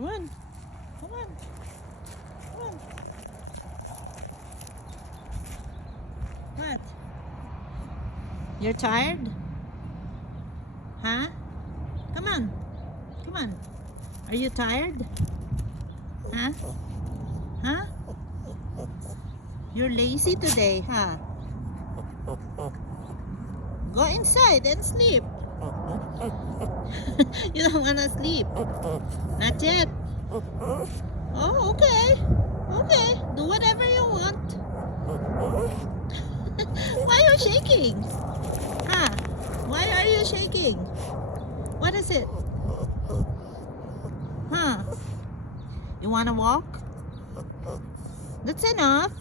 Come on. Come on. Come on. What? You're tired? Huh? Come on. Come on. Are you tired? Huh? Huh? You're lazy today, huh? Go inside and sleep. You don't want to sleep. Not yet. Oh, okay. Okay. Do whatever you want. Why are you shaking? Huh? Why are you shaking? What is it? Huh? You want to walk? That's enough.